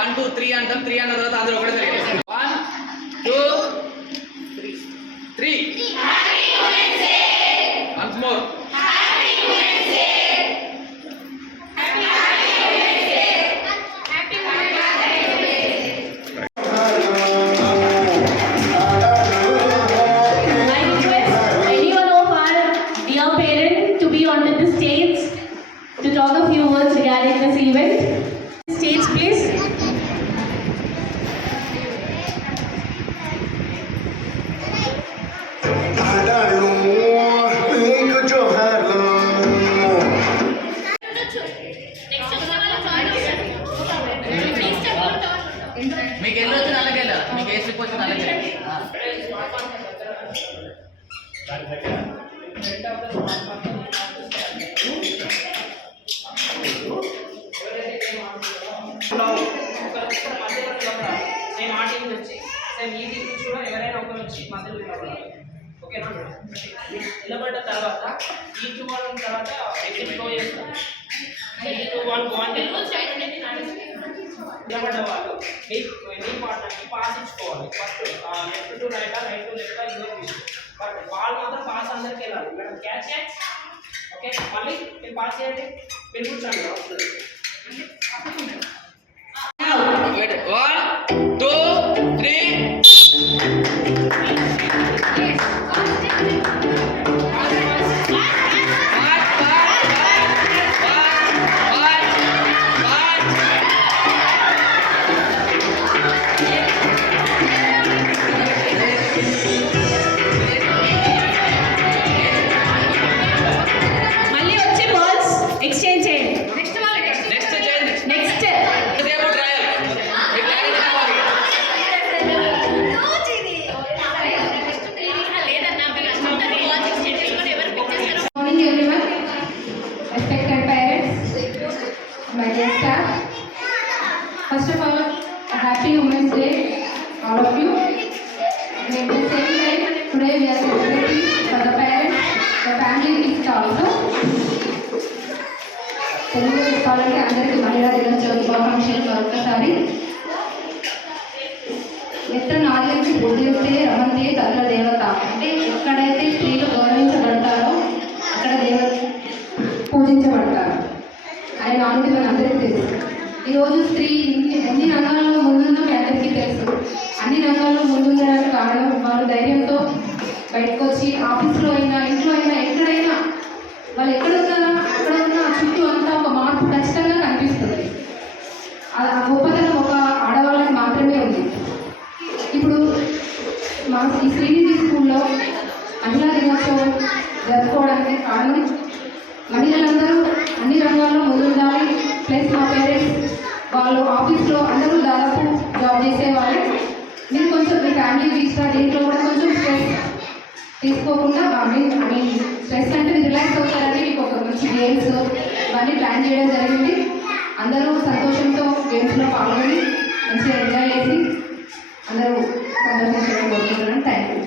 1 2 3 అంటాం 3 అన్న తర్వాత అందరూ ఒకటే జరిగింది 1 2 3 once more to talk a few words regarding this event. Stage please. మీకు ఎల్లు వచ్చిన అలాగేలా మీకు ఏ స్లిప్ వచ్చిన అలాగే సేమ్ ఆ టీం నుంచి సేమ్ ఈ టీం నుంచి కూడా ఎవరైనా ఒకరు వచ్చి మధ్యలో నిలబడాలి. ఓకేనా? నిలబడ్డ తర్వాత ఈ 2 వాళ్ళ తర్వాత ఎగ్జిట్ ఫ్లో చేస్తాం. ఈ 2 వాళ్ళు బాగుంటే నిలబడ్డ వాళ్ళు మీ పార్ట్నర్కి పాస్ ఇచ్చుకోవాలి. First left to right right to left ఇదో బట్ బాల్ మాత్రం పాస్ అందరికి వెళ్ళాలి. Madam catch catch. ఓకే, మళ్ళీ మీరు పాస్ చేయండి. మీరు కూర్చోండి. వస్తుంది. Wait, 1 2 3 మళ్ళీ వచ్చే బాల్స్ ఎక్స్చేంజ్ చేయండి. My dear staff, first of all, a happy Women's Day, all of you. And at the same time, today we are celebrating for the parents, the family is also. Telugu చెప్పాలంటే అందరికీ మహిళా దినోత్సవ శుభాకాంక్షలు మరొకసారి. ఎత్ర నార్యంతి బుద్ధితే రమంతే తత్ర దేవత, అంటే ఎక్కడైతే స్త్రీలు గౌరవించబడతారో అక్కడ దేవత పూజించబడతారు అనే నానుడి మన అందరికీ తెలుసు. ఈరోజు స్త్రీ అన్ని రంగాల్లో ముందుందో మీ అందరికీ తెలుసు. అన్ని రంగాల్లో ముందుండడానికి కారణం వాళ్ళు ధైర్యంతో బయటకు వచ్చి ఆఫీస్లో అయినా ఇంట్లో అయినా ఎక్కడైనా వాళ్ళు ఎక్కడున్నారా అక్కడ ఉన్న చుట్టూ అంతా ఒక మార్పు ఖచ్చితంగా కనిపిస్తుంది. ఆ గొప్పతనం ఒక ఆడవాళ్ళకి మాత్రమే ఉంది. ఇప్పుడు మా ఈ శ్రీనిధి స్కూల్లో మహిళా దినోత్సవం జరుపుకోవడానికి కారణం మహిళలందరూ అన్ని రంగాల్లో ముందుండాలి. ప్లస్ మా పేరెంట్స్ వాళ్ళు ఆఫీస్లో అందరూ దాదాపు జాబ్ చేసేవాళ్ళు. మీరు కొంచెం మీ ఫ్యామిలీ వీక్స్గా దీంట్లో కూడా కొంచెం స్ట్రెస్ తీసుకోకుండా స్ట్రెస్ అంటే రిలాక్స్ అవుతారని మీకు ఒక మంచి గేమ్స్ ఇవన్నీ ప్లాన్ చేయడం జరిగింది. అందరూ సంతోషంతో గేమ్స్లో పాల్గొని మంచిగా ఎంజాయ్ చేసి అందరూ సందర్శించడం కోరుకుంటున్నాను. Thank you.